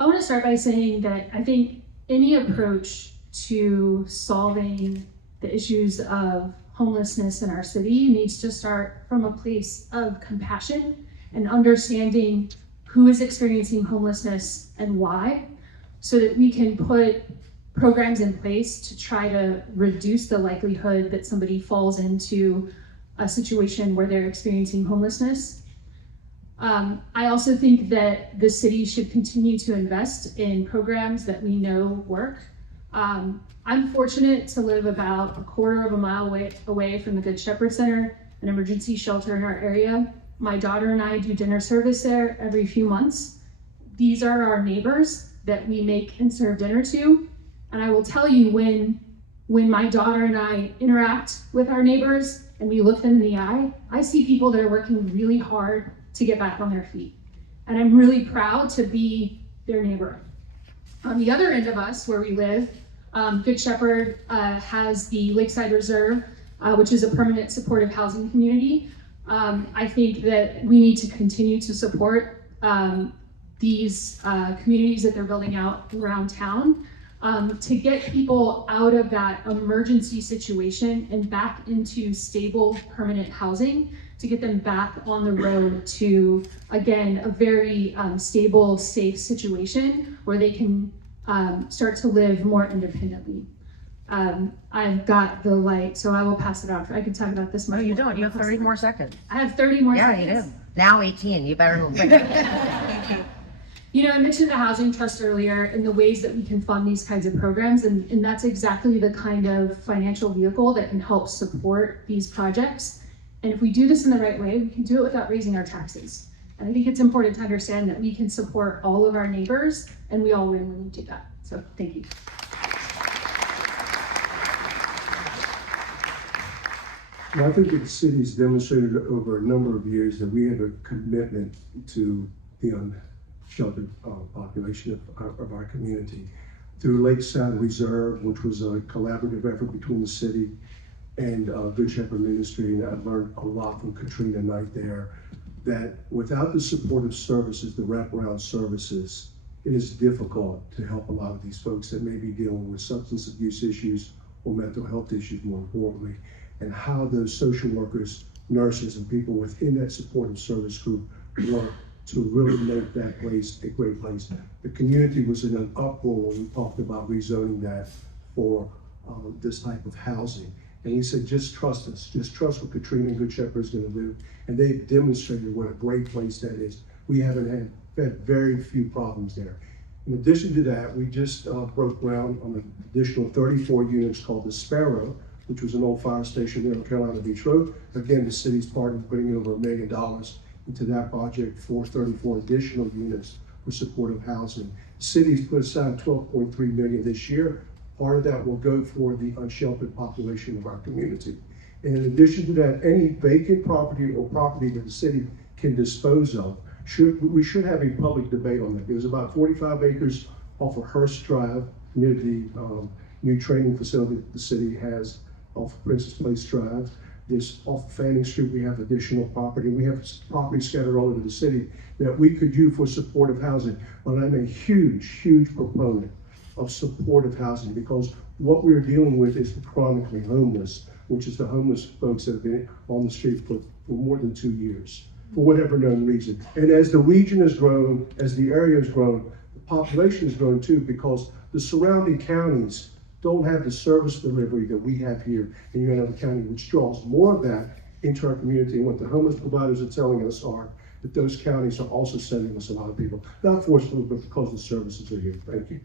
I want to start by saying that I think any approach to solving the issues of homelessness in our city needs to start from a place of compassion and understanding who is experiencing homelessness and why, so that we can put programs in place to try to reduce the likelihood that somebody falls into a situation where they're experiencing homelessness. I also think that the city should continue to invest in programs that we know work. I'm fortunate to live about a quarter of a mile away from the Good Shepherd Center, an emergency shelter in our area. My daughter and I do dinner service there every few months. These are our neighbors that we make and serve dinner to. And I will tell you, when my daughter and I interact with our neighbors and we look them in the eye, I see people that are working really hard to get back on their feet. And I'm really proud to be their neighbor. On the other end of us, where we live, Good Shepherd has the Lakeside Reserve, which is a permanent supportive housing community. I think that we need to continue to support these communities that they're building out around town to get people out of that emergency situation and back into stable, permanent housing, to get them back on the road to, again, a very stable, safe situation where they can start to live more independently. I've got the light, so I will pass it off. I can talk about this much. No, you more. don't. You have 30 more seconds. I have 30 more Yeah, seconds. you do. Now 18. You better move quick. You know, I mentioned the Housing Trust earlier and the ways that we can fund these kinds of programs, and that's exactly the kind of financial vehicle that can help support these projects. And if we do this in the right way, we can do it without raising our taxes. And I think it's important to understand that we can support all of our neighbors, and we all win when we do that. So thank you. Well, I think that the city's demonstrated over a number of years that we have a commitment to the unsheltered population of our community. Through Lakeside Reserve, which was a collaborative effort between the city and Good Shepherd Ministry, and I've learned a lot from Katrina Knight there, that without the supportive services, the wraparound services, it is difficult to help a lot of these folks that may be dealing with substance abuse issues or mental health issues, more importantly, and how those social workers, nurses, and people within that supportive service group work to really make that place a great place. The community was in an uproar when we talked about rezoning that for this type of housing. And he said, just trust us, just trust what Katrina and Good Shepherd is gonna do. And they've demonstrated what a great place that is. We haven't had very few problems there. In addition to that, we just broke ground on an additional 34 units called the Sparrow, which was an old fire station there on Carolina Beach Road. Again, the city's part in putting over $1 million into that project for 34 additional units for supportive housing. The city's put aside $12.3 million this year. Part of that will go for the unsheltered population of our community. And in addition to that, any vacant property or property that the city can dispose of, we should have a public debate on that. There's about 45 acres off of Hurst Drive near the new training facility that the city has off Princess Place Drive. There's off Fanning Street, we have additional property. We have property scattered all over the city that we could use for supportive housing. But I'm a huge proponent of supportive housing, because what we're dealing with is the chronically homeless, which is the homeless folks that have been on the street for more than 2 years, for whatever known reason. And as the region has grown, as the area has grown, the population has grown too, because the surrounding counties don't have the service delivery that we have here in United County, which draws more of that into our community. And what the homeless providers are telling us are that those counties are also sending us a lot of people, not forcefully, but because the services are here. Thank you.